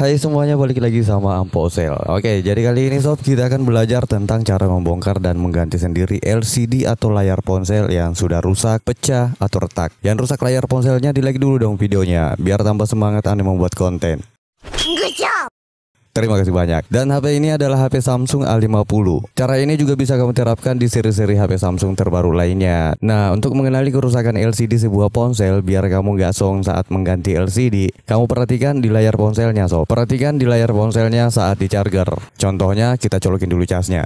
Hai semuanya, balik lagi sama Amposel. Oke, jadi kali ini sob kita akan belajar tentang cara membongkar dan mengganti sendiri LCD atau layar ponsel yang sudah rusak, pecah, atau retak. Yang rusak layar ponselnya di like dulu dong videonya, biar tambah semangat Anda membuat konten. Good job. Terima kasih banyak. Dan HP ini adalah HP Samsung A50. Cara ini juga bisa kamu terapkan di seri-seri HP Samsung terbaru lainnya. Nah, untuk mengenali kerusakan LCD sebuah ponsel biar kamu nggak song saat mengganti LCD, kamu perhatikan di layar ponselnya sob. Perhatikan di layar ponselnya saat di charger. Contohnya, kita colokin dulu casnya.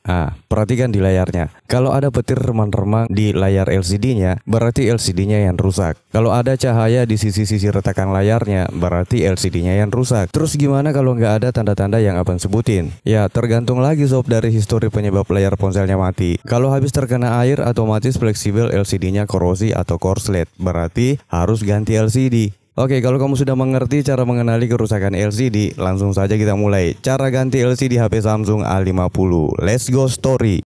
Nah, perhatikan di layarnya. Kalau ada petir remang-remang di layar LCD-nya, berarti LCD-nya yang rusak. Kalau ada cahaya di sisi-sisi retakan layarnya, berarti LCD-nya yang rusak. Terus gimana kalau nggak ada tanda-tanda yang abang sebutin? Ya, tergantung lagi sob dari histori penyebab layar ponselnya mati. Kalau habis terkena air, otomatis fleksibel LCD-nya korosi atau korslet, berarti harus ganti LCD. Oke, kalau kamu sudah mengerti cara mengenali kerusakan LCD, langsung saja kita mulai. Cara ganti LCD HP Samsung A50. Let's go story.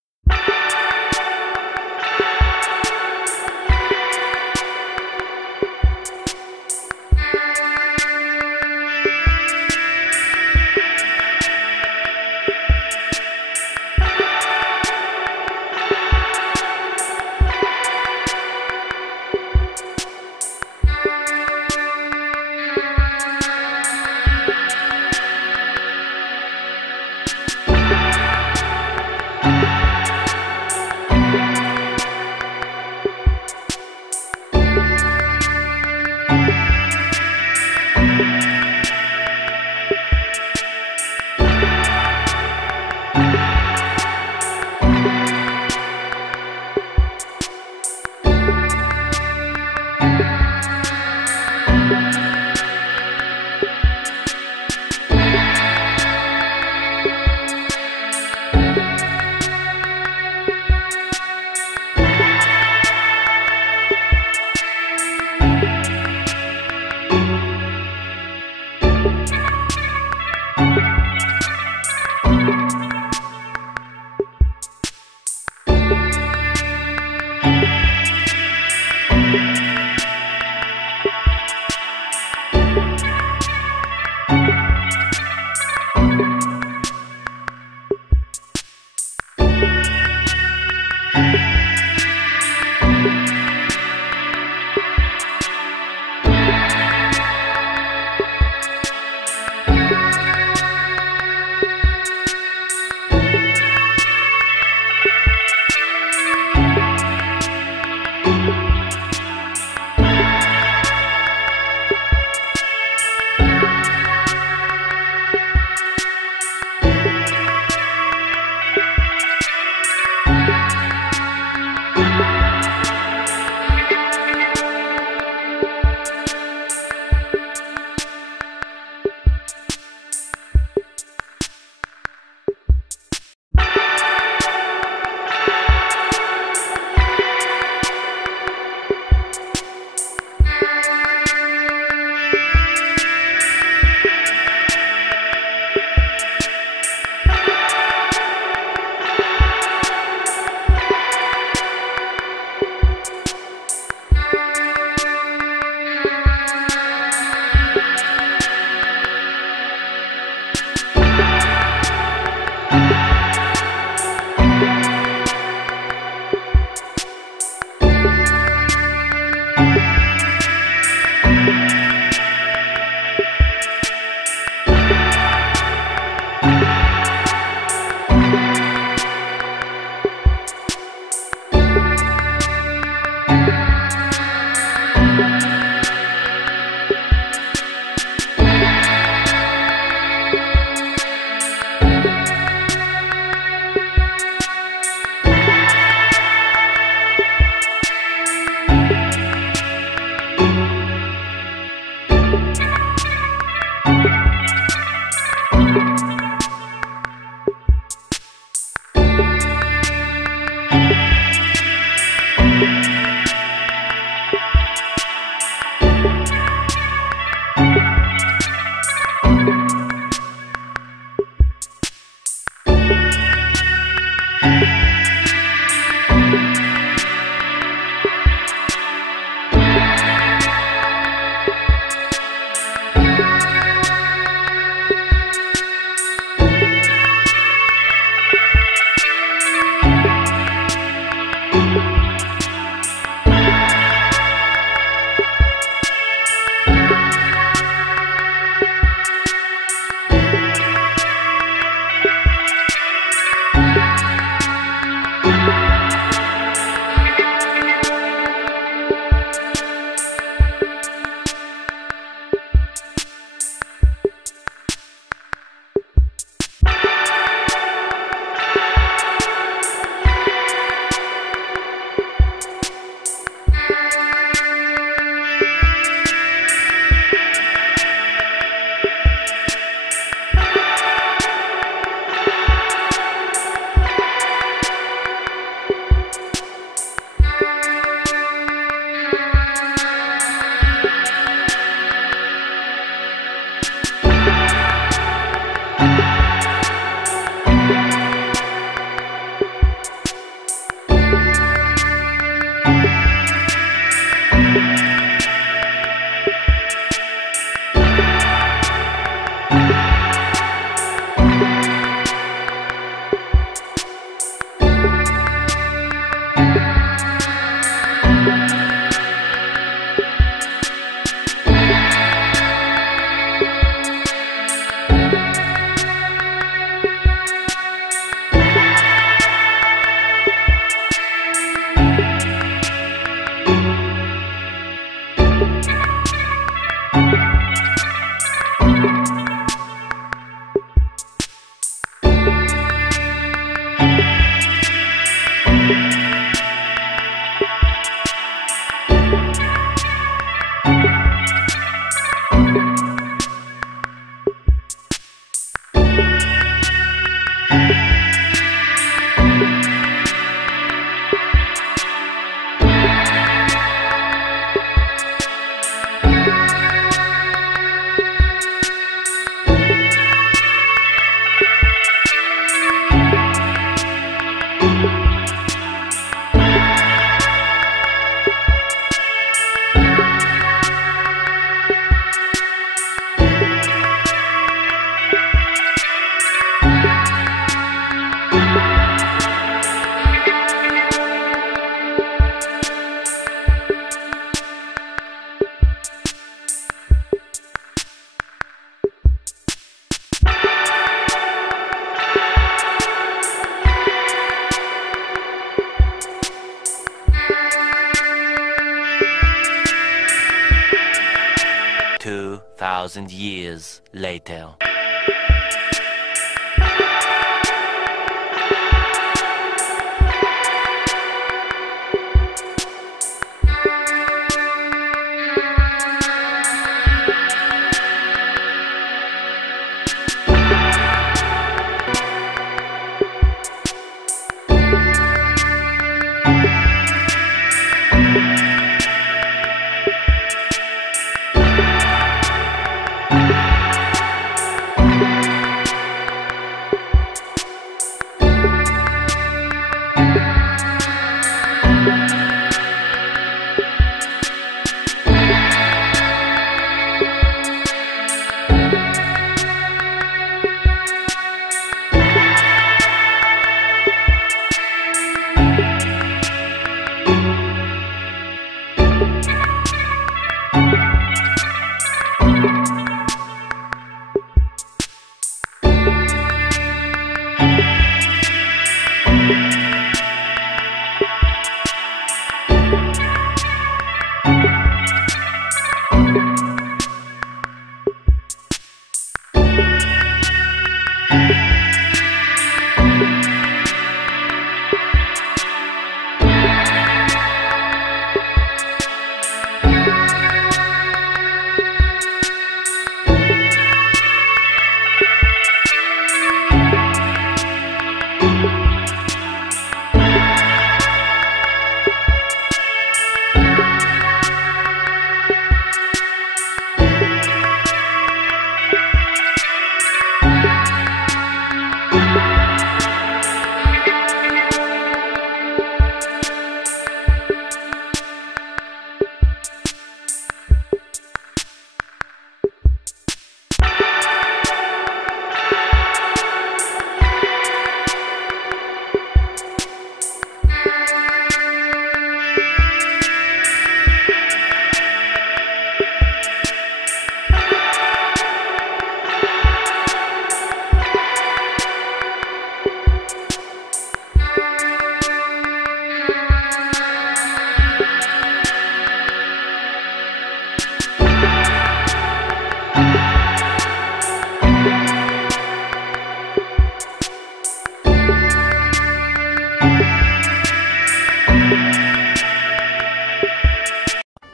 2,000 years later.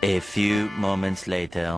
A few moments later.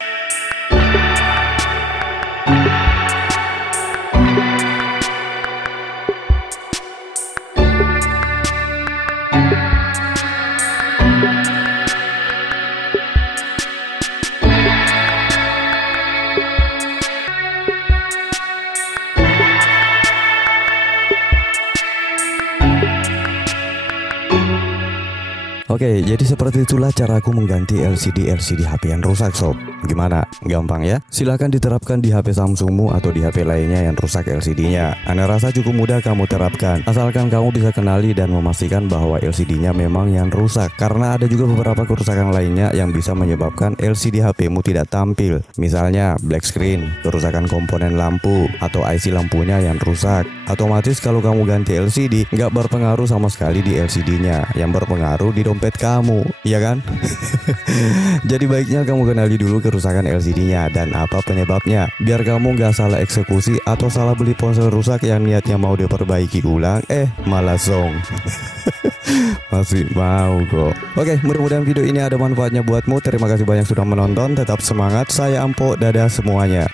Oke, jadi seperti itulah caraku mengganti LCD HP yang rusak sob. Gimana? Gampang ya? Silahkan diterapkan di HP Samsungmu atau di HP lainnya yang rusak LCD-nya. Ana rasa cukup mudah kamu terapkan, asalkan kamu bisa kenali dan memastikan bahwa LCD-nya memang yang rusak. Karena ada juga beberapa kerusakan lainnya yang bisa menyebabkan LCD HP-mu tidak tampil. Misalnya black screen, kerusakan komponen lampu, atau IC lampunya yang rusak. Otomatis kalau kamu ganti LCD, nggak berpengaruh sama sekali di LCD-nya, yang berpengaruh di dompet kamu, ya kan? Jadi baiknya kamu kenali dulu kerusakan LCD-nya dan apa penyebabnya, biar kamu nggak salah eksekusi atau salah beli ponsel rusak yang niatnya mau diperbaiki ulang, malah zong. Masih mau kok. Oke, mudah-mudahan video ini ada manfaatnya buatmu. Terima kasih banyak sudah menonton. Tetap semangat. Saya Ampo. Dadah semuanya.